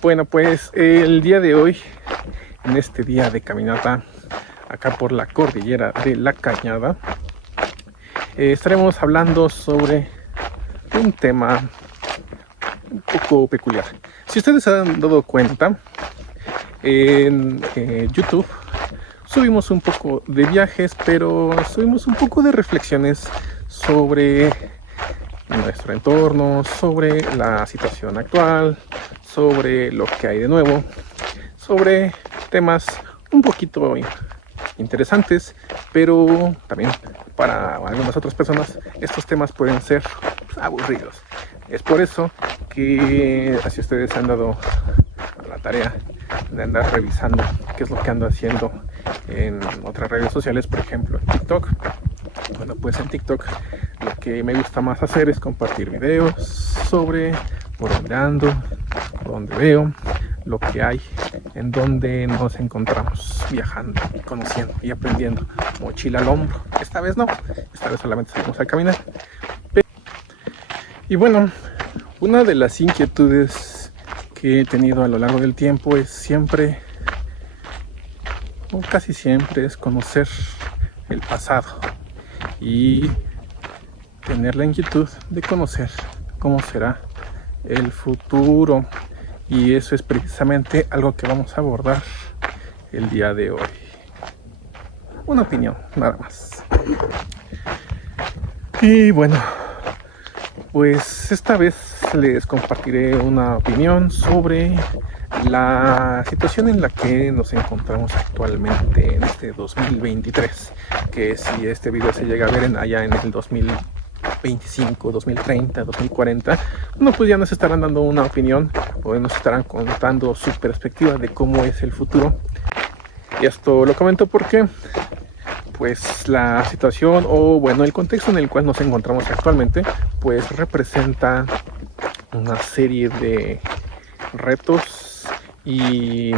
Bueno, pues el día de hoy, en este día de caminata acá por la cordillera de la Cañada, estaremos hablando sobre un tema un poco peculiar. Si ustedes se han dado cuenta, en YouTube subimos un poco de viajes, pero subimos un poco de reflexiones sobre nuestro entorno, sobre la situación actual, sobre lo que hay de nuevo, sobre temas un poquito interesantes, pero también para algunas otras personas estos temas pueden ser aburridos. Es por eso que si ustedes se han dado a la tarea de andar revisando qué es lo que ando haciendo en otras redes sociales, por ejemplo en TikTok, bueno, pues en TikTok lo que me gusta más hacer es compartir videos sobre por donde ando, por donde veo, lo que hay, en donde nos encontramos viajando, conociendo y aprendiendo, mochila al hombro. Esta vez no, esta vez solamente salimos a caminar. Y bueno, una de las inquietudes que he tenido a lo largo del tiempo es siempre, o casi siempre, es conocer el pasado y tener la inquietud de conocer cómo será el futuro, y eso es precisamente algo que vamos a abordar el día de hoy. Una opinión, nada más. Y bueno, pues esta vez les compartiré una opinión sobre la situación en la que nos encontramos actualmente en este 2023, que si este video se llega a ver allá en el 2025, 2030, 2040, bueno, pues ya nos estarán dando una opinión o nos estarán contando su perspectiva de cómo es el futuro. Y esto lo comento porque pues la situación, o bueno, el contexto en el cual nos encontramos actualmente, pues representa una serie de retos y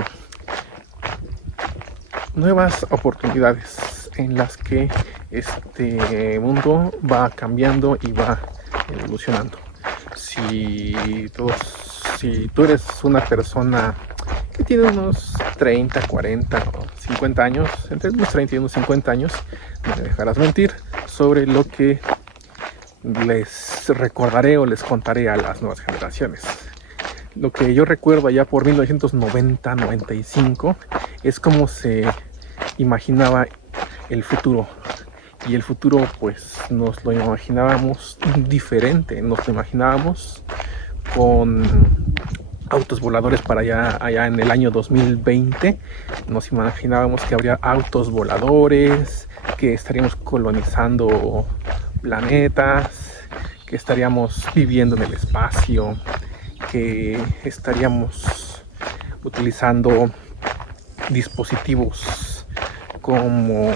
nuevas oportunidades en las que este mundo va cambiando y va evolucionando. Si tú eres una persona que tiene unos 30, 40 o 50 años, entre unos 30 y unos 50 años, no me dejarás mentir sobre lo que les recordaré o les contaré a las nuevas generaciones. Lo que yo recuerdo allá por 1990-95 es cómo se imaginaba el futuro. Y el futuro pues nos lo imaginábamos diferente, nos lo imaginábamos con autos voladores para allá en el año 2020. Nos imaginábamos que habría autos voladores, que estaríamos colonizando planetas, que estaríamos viviendo en el espacio, que estaríamos utilizando dispositivos como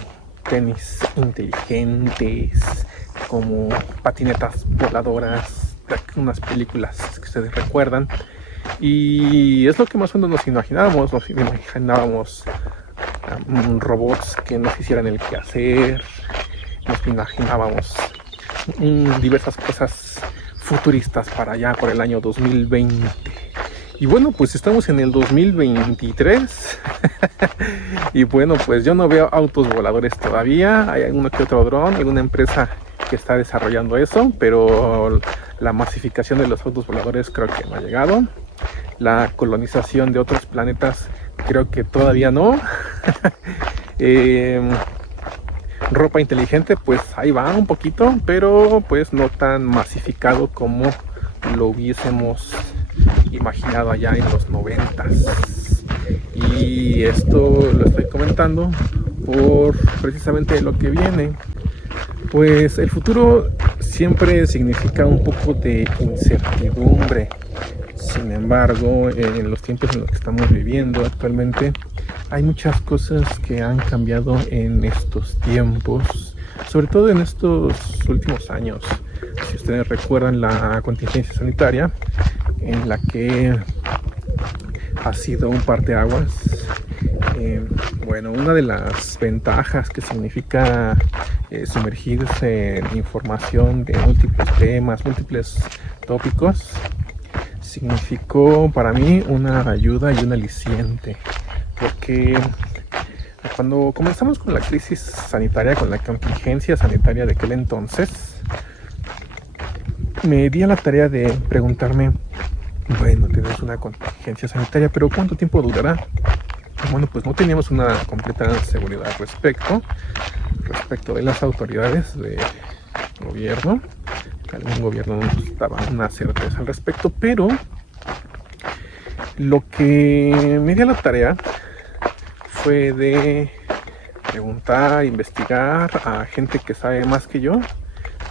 tenis inteligentes, como patinetas voladoras, unas películas que ustedes recuerdan. Y es lo que más o menos nos imaginábamos robots que nos hicieran el quehacer, nos imaginábamos diversas cosas futuristas para allá por el año 2020. Y bueno, pues estamos en el 2023 y bueno, pues yo no veo autos voladores todavía. Hay alguno que otro dron, alguna empresa que está desarrollando eso, pero la masificación de los autos voladores creo que no ha llegado. La colonización de otros planetas creo que todavía no. Ropa inteligente, pues ahí va un poquito, pero pues no tan masificado como lo hubiésemos imaginado allá en los 90s. Y esto lo estoy comentando por precisamente lo que viene. Pues el futuro siempre significa un poco de incertidumbre. Sin embargo, en los tiempos en los que estamos viviendo actualmente, hay muchas cosas que han cambiado en estos tiempos, sobre todo en estos últimos años. Si ustedes recuerdan la contingencia sanitaria, en la que ha sido un parteaguas. Bueno, una de las ventajas que significa sumergirse en información de múltiples temas, múltiples tópicos, significó para mí una ayuda y un aliciente, porque cuando comenzamos con la crisis sanitaria, con la contingencia sanitaria de aquel entonces, me di a la tarea de preguntarme, bueno, tenemos una contingencia sanitaria, pero ¿cuánto tiempo durará? Bueno, pues no teníamos una completa seguridad respecto de las autoridades de gobierno. Algún gobierno no nos daba una certeza al respecto, pero lo que me di a la tarea fue de preguntar, investigar a gente que sabe más que yo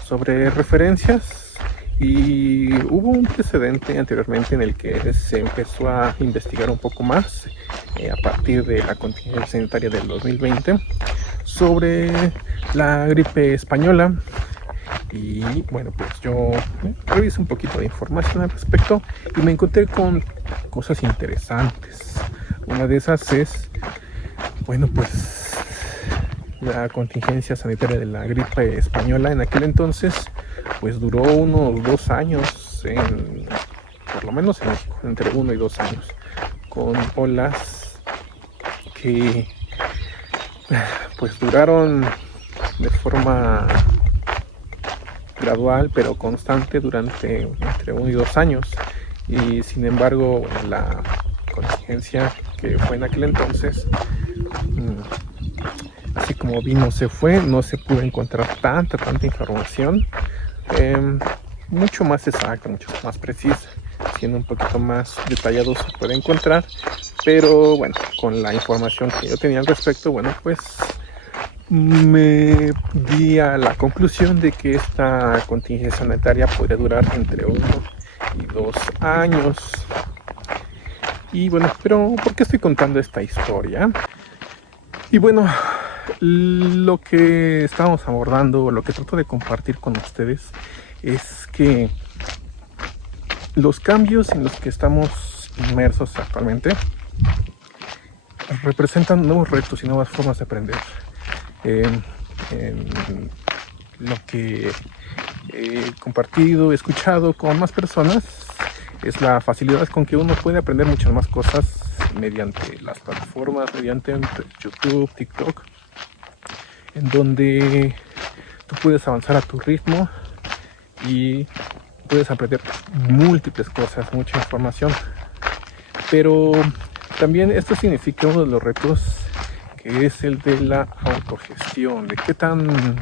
sobre referencias, y hubo un precedente anteriormente en el que se empezó a investigar un poco más a partir de la contingencia sanitaria del 2020 sobre la gripe española. Y bueno, pues yo revisé un poquito de información al respecto y me encontré con cosas interesantes. Una de esas es, bueno, pues la contingencia sanitaria de la gripe española en aquel entonces pues duró unos 2 años, por lo menos en México, entre 1 y 2 años, con olas que pues duraron de forma gradual pero constante durante entre 1 y 2 años. Y sin embargo, la contingencia que fue en aquel entonces, así como vino se fue, no se pudo encontrar tanta información mucho más exacta, mucho más precisa. Siendo un poquito más detallado se puede encontrar, pero bueno, con la información que yo tenía al respecto, bueno, pues me di a la conclusión de que esta contingencia sanitaria podría durar entre 1 y 2 años. Y bueno, pero ¿por qué estoy contando esta historia? Y bueno, lo que estábamos abordando, lo que trato de compartir con ustedes, es que los cambios en los que estamos inmersos actualmente representan nuevos retos y nuevas formas de aprender. En lo que he compartido, he escuchado con más personas, es la facilidad con que uno puede aprender muchas más cosas mediante las plataformas, mediante YouTube, TikTok, en donde tú puedes avanzar a tu ritmo y puedes aprender múltiples cosas, mucha información. Pero también esto significa uno de los retos, que es el de la autogestión, de qué tan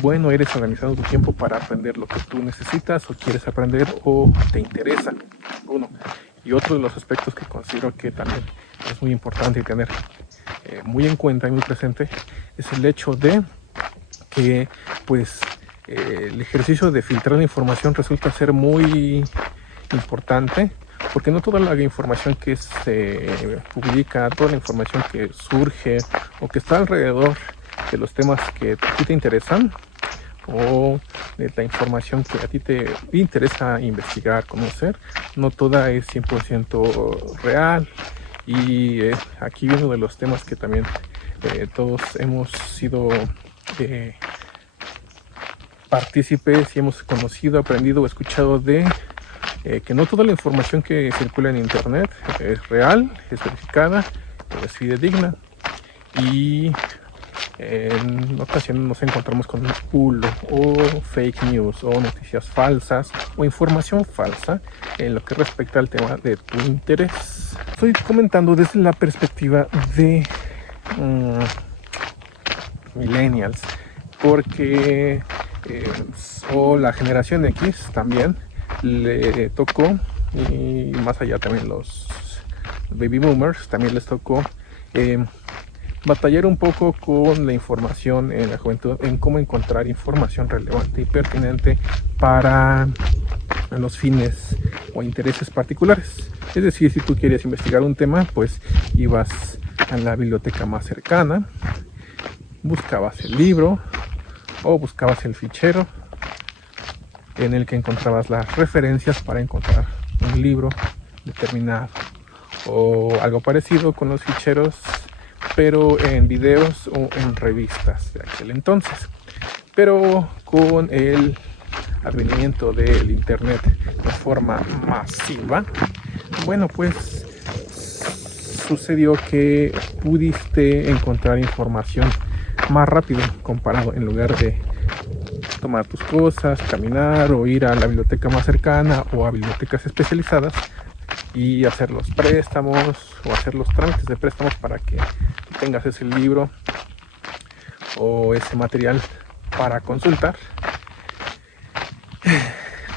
bueno eres organizando tu tiempo para aprender lo que tú necesitas o quieres aprender o te interesa. Uno. Y otro de los aspectos que considero que también es muy importante tener muy en cuenta y muy presente es el hecho de que pues el ejercicio de filtrar la información resulta ser muy importante, porque no toda la información que se publica, toda la información que surge o que está alrededor de los temas que a ti te interesan o de la información que a ti te interesa investigar, conocer, no toda es 100% real. Y aquí viene uno de los temas que también todos hemos sido partícipes y hemos conocido, aprendido o escuchado de que no toda la información que circula en internet es real, es verificada, es fidedigna, y en ocasiones nos encontramos con un bulo o fake news o noticias falsas o información falsa en lo que respecta al tema de tu interés. Estoy comentando desde la perspectiva de millennials, porque o la generación X también le tocó, y más allá también los baby boomers también les tocó batallar un poco con la información en la juventud, en cómo encontrar información relevante y pertinente para los fines o intereses particulares. Es decir, si tú quieres investigar un tema, pues ibas a la biblioteca más cercana, buscabas el libro o buscabas el fichero en el que encontrabas las referencias para encontrar un libro determinado, o algo parecido con los ficheros, pero en videos o en revistas de aquel entonces. Pero con el advenimiento del internet de forma masiva, bueno, pues sucedió que pudiste encontrar información más rápido comparado, en lugar de tomar tus cosas, caminar o ir a la biblioteca más cercana o a bibliotecas especializadas y hacer los préstamos o hacer los trámites de préstamos para que tengas ese libro o ese material para consultar.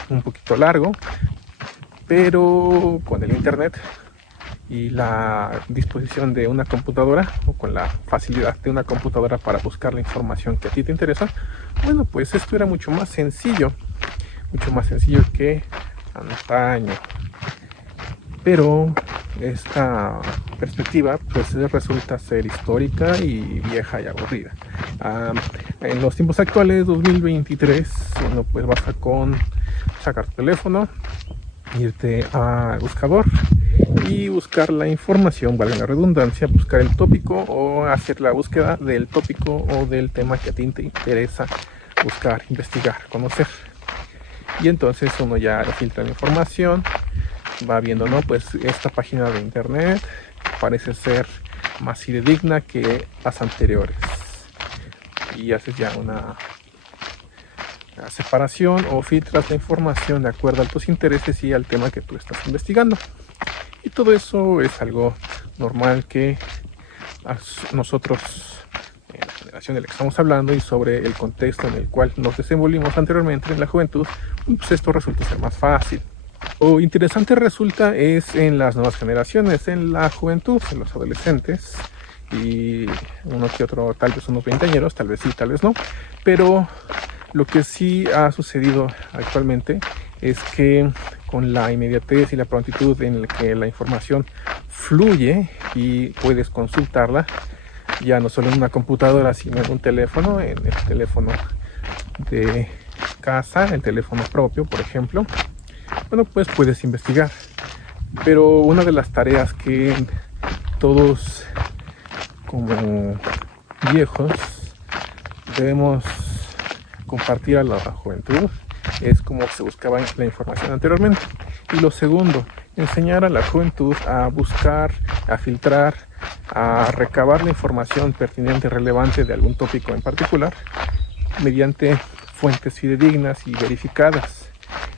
Un poquito largo, pero con el internet y la disposición de una computadora, o con la facilidad de una computadora para buscar la información que a ti te interesa, bueno, pues esto era mucho más sencillo que antaño. Pero esta perspectiva pues resulta ser histórica y vieja y aburrida. En los tiempos actuales, 2023, bueno, pues basta con sacar tu teléfono, irte al buscador y buscar la información, valga la redundancia, buscar el tópico o hacer la búsqueda del tópico o del tema que a ti te interesa buscar, investigar, conocer. Y entonces uno ya filtra la información, va viendo, ¿no? Pues esta página de internet parece ser más fidedigna que las anteriores. Y haces ya una separación o filtras la información de acuerdo a tus intereses y al tema que tú estás investigando. Y todo eso es algo normal que nosotros, en la generación de la que estamos hablando y sobre el contexto en el cual nos desenvolvimos anteriormente en la juventud, pues esto resulta ser más fácil. O interesante resulta es en las nuevas generaciones, en la juventud, en los adolescentes y uno que otro, tal vez unos veinteañeros, tal vez sí, tal vez no, pero lo que sí ha sucedido actualmente es que con la inmediatez y la prontitud en la que la información fluye y puedes consultarla, ya no solo en una computadora, sino en un teléfono, en el teléfono de casa, el teléfono propio, por ejemplo, bueno, pues puedes investigar. Pero una de las tareas que todos como viejos debemos compartir a la juventud es cómo se buscaba la información anteriormente. Y lo segundo, enseñar a la juventud a buscar, a filtrar, a recabar la información pertinente y relevante de algún tópico en particular mediante fuentes fidedignas y verificadas.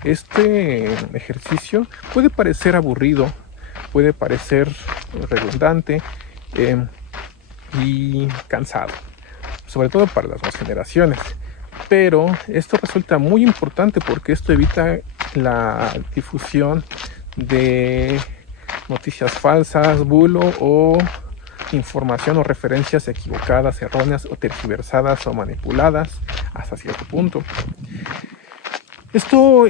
Este ejercicio puede parecer aburrido, puede parecer redundante y cansado, sobre todo para las nuevas generaciones. Pero esto resulta muy importante porque esto evita la difusión de noticias falsas, bulo o información o referencias equivocadas, erróneas o tergiversadas o manipuladas hasta cierto punto. Esto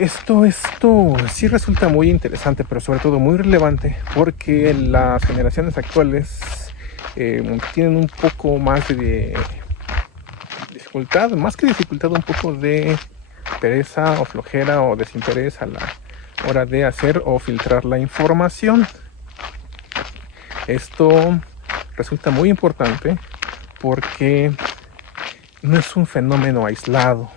sí resulta muy interesante, pero sobre todo muy relevante porque las generaciones actuales tienen un poco más de dificultad, más que dificultad, un poco de pereza o flojera o desinterés a la hora de hacer o filtrar la información. Esto resulta muy importante porque no es un fenómeno aislado,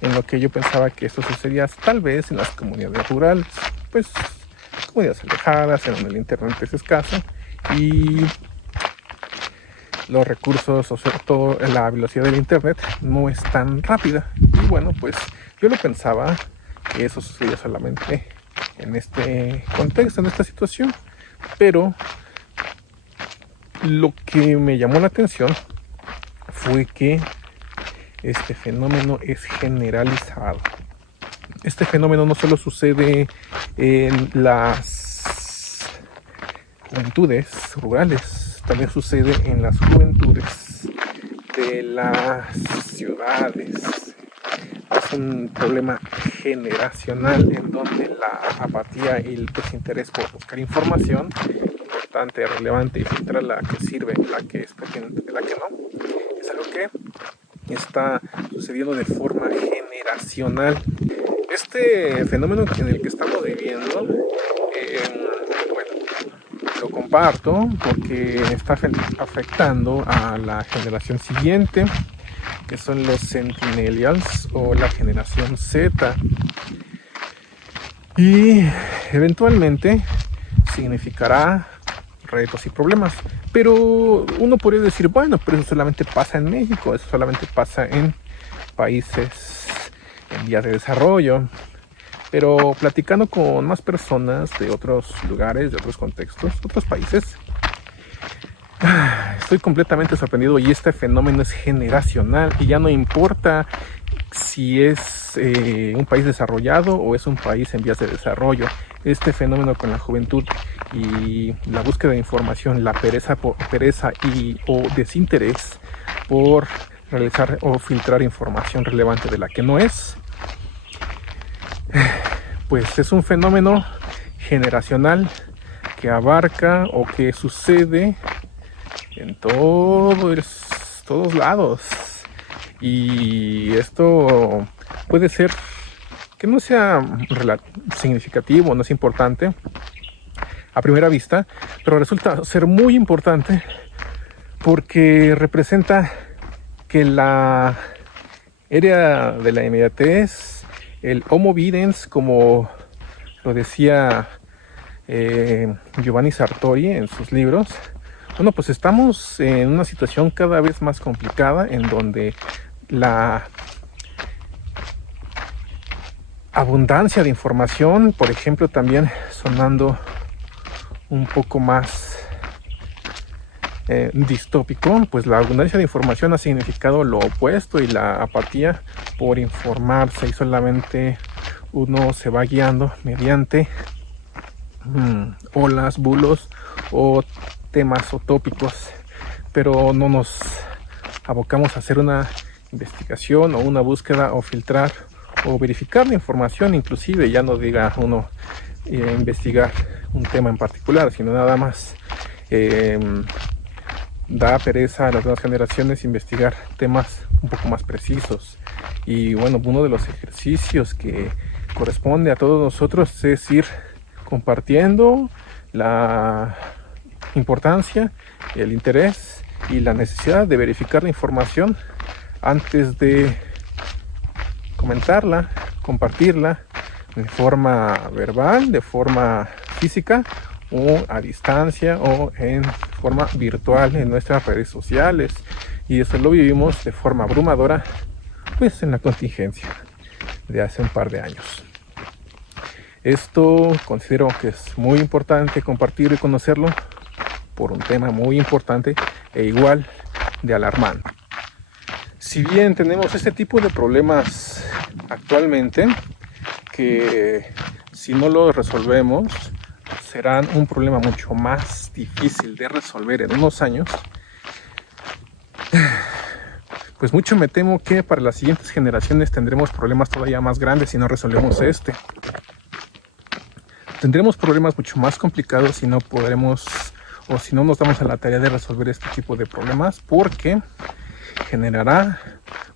en lo que yo pensaba que esto sucedía tal vez en las comunidades rurales, pues comunidades alejadas, en donde el internet es escaso y los recursos, o sobre todo la velocidad del internet, no es tan rápida. Y bueno, pues yo lo pensaba que eso sucedía solamente en este contexto, en esta situación, pero lo que me llamó la atención fue que este fenómeno es generalizado. Este fenómeno no solo sucede en las juventudes rurales, también sucede en las juventudes de las ciudades. Es un problema generacional en donde la apatía y el desinterés por buscar información importante, relevante y filtrar la que sirve, la que es pertinente, la que no, es algo que está sucediendo de forma generacional. Este fenómeno en el que estamos viviendo, lo comparto porque está afectando a la generación siguiente, que son los Centennials o la generación Z. Y eventualmente significará retos y problemas. Pero uno podría decir, bueno, pero eso solamente pasa en México, eso solamente pasa en países en vías de desarrollo. Pero platicando con más personas de otros lugares, de otros contextos, otros países, estoy completamente sorprendido, y este fenómeno es generacional y ya no importa si es un país desarrollado o es un país en vías de desarrollo. Este fenómeno con la juventud y la búsqueda de información, la pereza o desinterés por realizar o filtrar información relevante de la que no es, pues es un fenómeno generacional que abarca o que sucede en todos lados. Y esto puede ser que no sea significativo, no es importante a primera vista, pero resulta ser muy importante porque representa que la era de la inmediatez, el homo videns, como lo decía Giovanni Sartori en sus libros, bueno, pues estamos en una situación cada vez más complicada en donde la abundancia de información, por ejemplo, también sonando un poco más distópico, pues la abundancia de información ha significado lo opuesto y la apatía por informarse, y solamente uno se va guiando mediante olas, bulos o temas o tópicos, pero no nos abocamos a hacer una investigación o una búsqueda o filtrar o verificar la información. Inclusive ya no diga uno investigar un tema en particular, sino nada más da pereza a las nuevas generaciones investigar temas un poco más precisos. Y bueno, uno de los ejercicios que corresponde a todos nosotros es ir compartiendo la importancia, el interés y la necesidad de verificar la información antes de comentarla, compartirla de forma verbal, de forma física o a distancia o en forma virtual en nuestras redes sociales. Y eso lo vivimos de forma abrumadora pues en la contingencia de hace un par de años. Esto considero que es muy importante compartir y conocerlo por un tema muy importante e igual de alarmante. Si bien tenemos este tipo de problemas actualmente, que si no lo resolvemos serán un problema mucho más difícil de resolver en unos años, pues mucho me temo que para las siguientes generaciones tendremos problemas todavía más grandes si no resolvemos este. Tendremos problemas mucho más complicados si no podremos o si no nos damos a la tarea de resolver este tipo de problemas, porque generará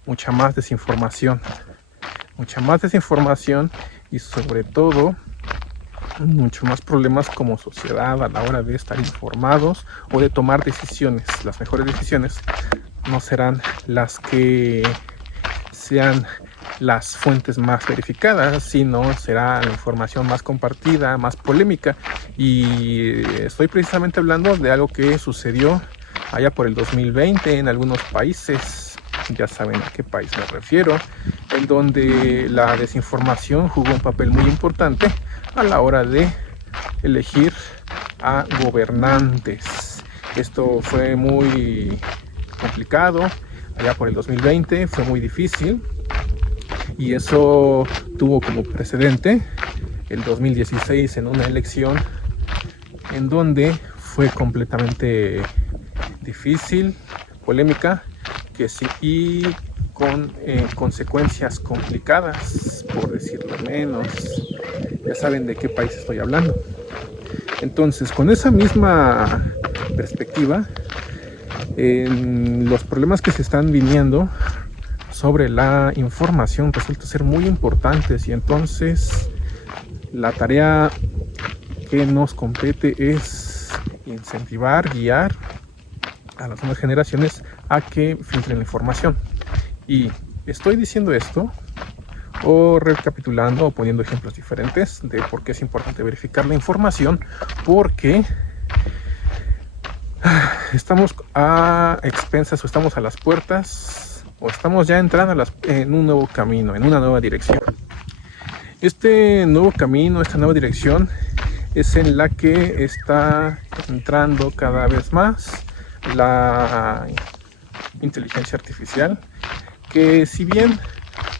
mucha más desinformación y sobre todo mucho más problemas como sociedad a la hora de estar informados o de tomar decisiones. Las mejores decisiones no serán las que sean las fuentes más verificadas, sino será la información más compartida, más polémica. Y estoy precisamente hablando de algo que sucedió allá por el 2020 en algunos países, ya saben a qué país me refiero, en donde la desinformación jugó un papel muy importante a la hora de elegir a gobernantes. Esto fue muy complicado allá por el 2020, fue muy difícil, y eso tuvo como precedente el 2016 en una elección en donde fue completamente difícil, polémica, que sí, y con consecuencias complicadas, por decirlo menos. Ya saben de qué país estoy hablando. Entonces, con esa misma perspectiva, los problemas que se están viniendo sobre la información resulta ser muy importantes, y entonces la tarea que nos compete es incentivar, guiar a las nuevas generaciones a que filtren la información. Y estoy diciendo esto o recapitulando o poniendo ejemplos diferentes de por qué es importante verificar la información, porque estamos a expensas o estamos a las puertas o estamos ya entrando en un nuevo camino, en una nueva dirección. Este nuevo camino, esta nueva dirección es en la que está entrando cada vez más la inteligencia artificial, que si bien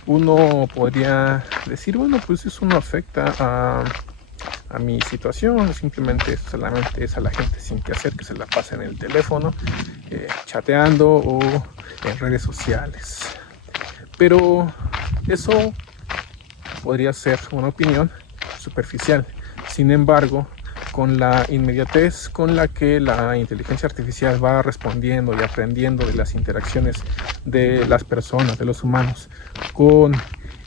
uno podría decir, bueno, pues eso no afecta a mi situación, simplemente solamente es a la gente sin que hacer que se la pase en el teléfono, chateando o en redes sociales. Pero eso podría ser una opinión superficial. Sin embargo, con la inmediatez con la que la inteligencia artificial va respondiendo y aprendiendo de las interacciones de las personas, de los humanos, con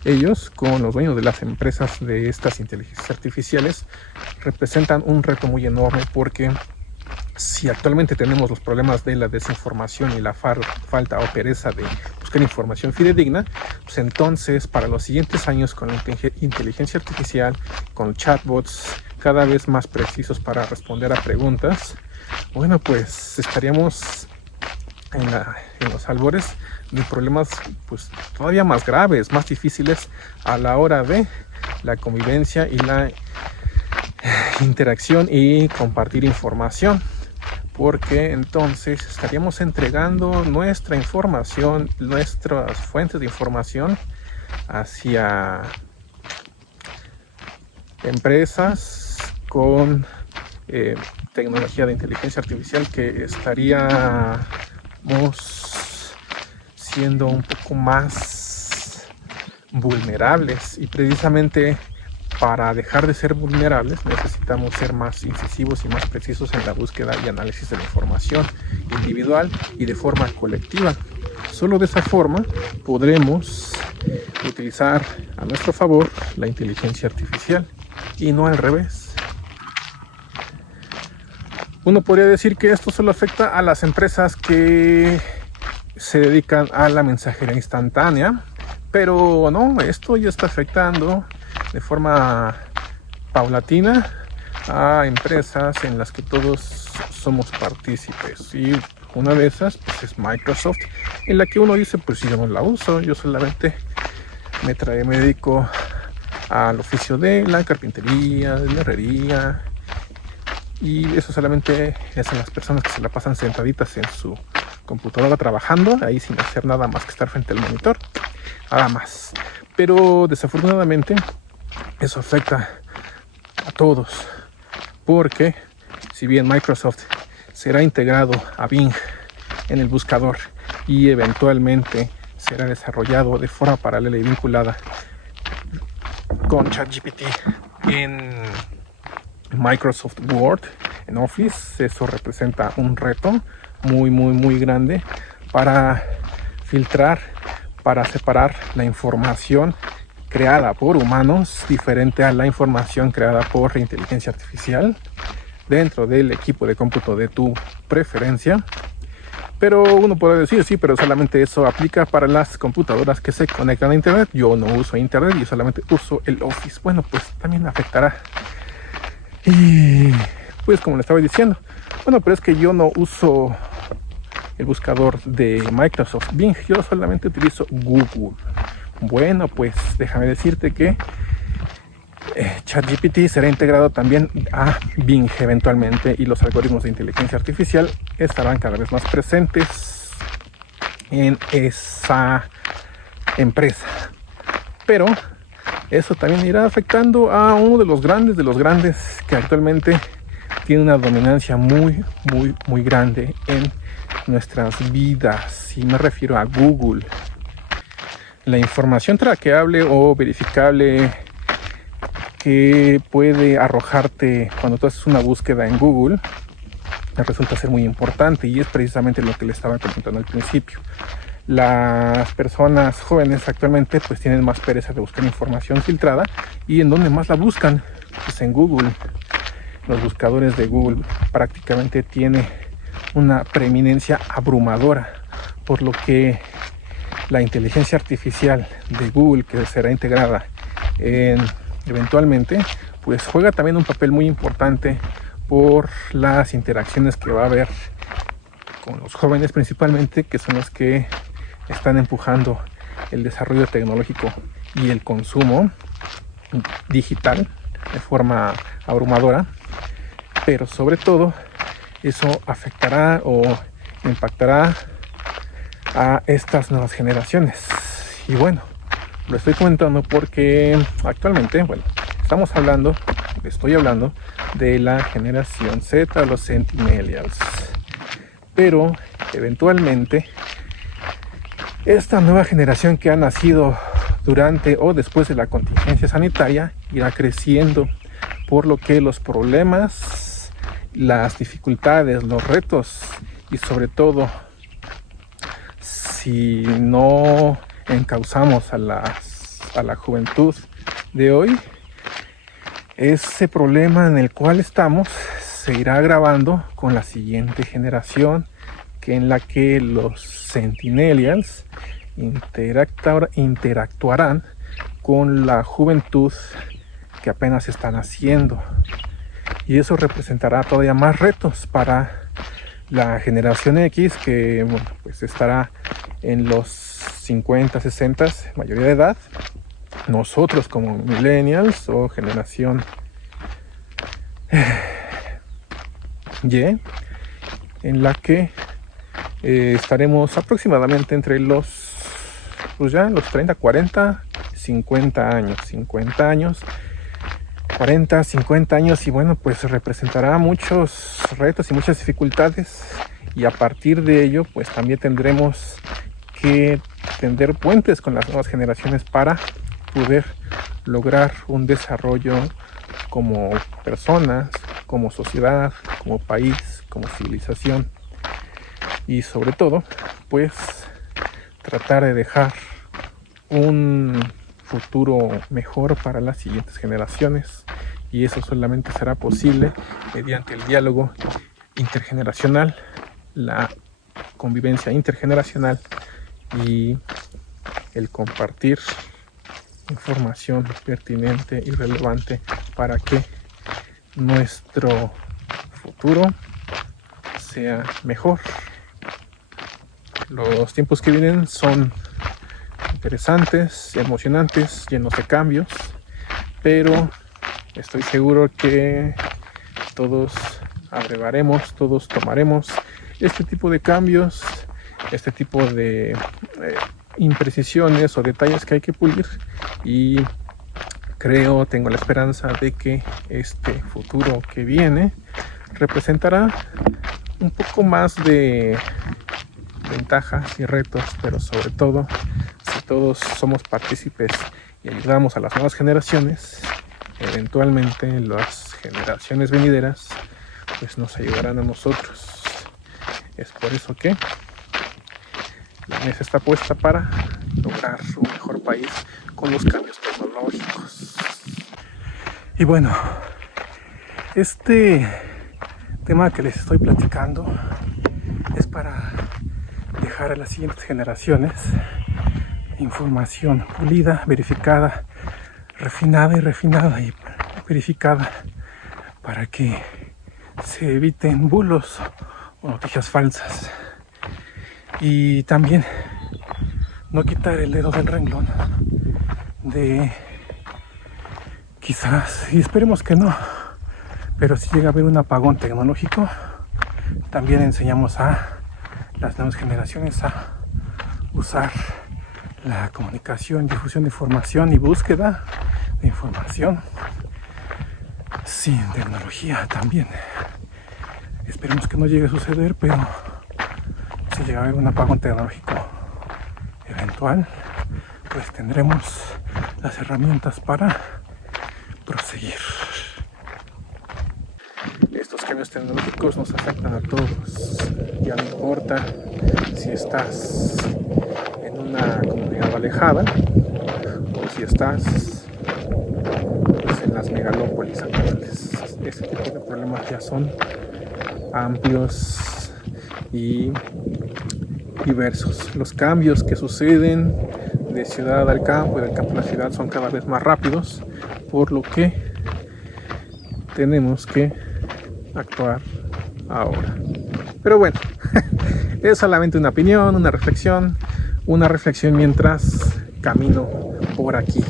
ellos, con los dueños de las empresas de estas inteligencias artificiales, representan un reto muy enorme, porque si actualmente tenemos los problemas de la desinformación y la falta o pereza de buscar información fidedigna, pues entonces para los siguientes años, con la inteligencia artificial, con chatbots cada vez más precisos para responder a preguntas, bueno, pues estaríamos en los albores de problemas pues todavía más graves, más difíciles a la hora de la convivencia y la interacción y compartir información, porque entonces estaríamos entregando nuestra información, nuestras fuentes de información hacia empresas con tecnología de inteligencia artificial, que estaríamos siendo un poco más vulnerables, y precisamente para dejar de ser vulnerables necesitamos ser más incisivos y más precisos en la búsqueda y análisis de la información individual y de forma colectiva. Solo de esa forma podremos utilizar a nuestro favor la inteligencia artificial y no al revés. Uno podría decir que esto solo afecta a las empresas que se dedican a la mensajería instantánea, pero no, esto ya está afectando de forma paulatina a empresas en las que todos somos partícipes, y una de esas pues es Microsoft, en la que uno dice, pues yo no la uso, yo solamente me dedico al oficio de la carpintería, de la herrería, y eso solamente es en las personas que se la pasan sentaditas en su computadora trabajando ahí sin hacer nada más que estar frente al monitor, nada más. Pero desafortunadamente eso afecta a todos, porque si bien Microsoft será integrado a Bing en el buscador y eventualmente será desarrollado de forma paralela y vinculada con ChatGPT en Microsoft Word, en Office, eso representa un reto muy grande para filtrar, para separar la información creada por humanos diferente a la información creada por la inteligencia artificial dentro del equipo de cómputo de tu preferencia. Pero uno puede decir, sí, pero solamente eso aplica para las computadoras que se conectan a internet. Yo no uso internet y solamente uso el Office. Bueno, pues también afectará. Y pues como le estaba diciendo, bueno, pero es que yo no uso el buscador de Microsoft Bing, yo solamente utilizo Google. Bueno, pues déjame decirte que ChatGPT será integrado también a Bing eventualmente, y los algoritmos de inteligencia artificial estarán cada vez más presentes en esa empresa. Pero eso también irá afectando a uno de los grandes que actualmente tiene una dominancia muy grande en nuestras vidas, y me refiero a Google. La información traqueable o verificable que puede arrojarte cuando tú haces una búsqueda en Google resulta ser muy importante, y es precisamente lo que le estaba comentando al principio. Las personas jóvenes actualmente pues tienen más pereza de buscar información filtrada, y ¿en dónde más la buscan? Pues en Google. Los buscadores de Google prácticamente tienen una preeminencia abrumadora, por lo que la inteligencia artificial de Google, que será integrada eventualmente, pues juega también un papel muy importante por las interacciones que va a haber con los jóvenes principalmente, que son los que están empujando el desarrollo tecnológico y el consumo digital de forma abrumadora. Pero sobre todo eso afectará o impactará a estas nuevas generaciones. Y bueno, lo estoy comentando porque actualmente, bueno, estoy hablando de la generación Z, los Centennials. Pero eventualmente esta nueva generación que ha nacido durante o después de la contingencia sanitaria irá creciendo, por lo que los problemas, las dificultades, los retos y sobre todo si no encauzamos a la juventud de hoy, ese problema en el cual estamos se irá agravando con la siguiente generación, en la que los Centennials interactuarán con la juventud que apenas están haciendo, y eso representará todavía más retos para la generación X, que bueno, pues estará en los 50, 60, mayoría de edad. Nosotros como millennials o generación Y, en la que estaremos aproximadamente entre los 30, 40, 50 años, 40, 50 años, y bueno, pues representará muchos retos y muchas dificultades, y a partir de ello pues también tendremos que tender puentes con las nuevas generaciones para poder lograr un desarrollo como personas, como sociedad, como país, como civilización, y sobre todo pues tratar de dejar un futuro mejor para las siguientes generaciones, y eso solamente será posible mediante el diálogo intergeneracional, la convivencia intergeneracional y el compartir información pertinente y relevante para que nuestro futuro sea mejor. Los tiempos que vienen son interesantes, emocionantes, llenos de cambios, pero estoy seguro que todos abrevaremos, todos tomaremos este tipo de cambios, este tipo de imprecisiones o detalles que hay que pulir, y tengo la esperanza de que este futuro que viene representará un poco más de ventajas y retos, pero sobre todo, si todos somos partícipes y ayudamos a las nuevas generaciones, eventualmente las generaciones venideras pues nos ayudarán a nosotros. Es por eso que la mesa está puesta para lograr un mejor país con los cambios tecnológicos. Y bueno, este tema que les estoy platicando es para dejar a las siguientes generaciones información pulida, verificada, refinada y verificada, para que se eviten bulos o noticias falsas, y también no quitar el dedo del renglón de quizás, y esperemos que no, pero si llega a haber un apagón tecnológico, también enseñamos a las nuevas generaciones a usar la comunicación, difusión de información y búsqueda de información sin tecnología también. Esperemos que no llegue a suceder, pero si llega a haber un apagón tecnológico eventual, pues tendremos las herramientas para proseguir. Estos cambios tecnológicos nos afectan a todos, ya no importa si estás en una comunidad alejada o si estás pues, en las megalópolis actuales. Este tipo de problemas ya son amplios y diversos. Los cambios que suceden de ciudad al campo y del campo a la ciudad son cada vez más rápidos, por lo que tenemos que actuar ahora. Pero bueno, es solamente una opinión, una reflexión mientras camino por aquí,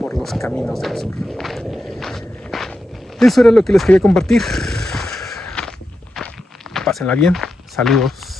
por los caminos del sur. Eso era lo que les quería compartir. Pásenla bien. Saludos.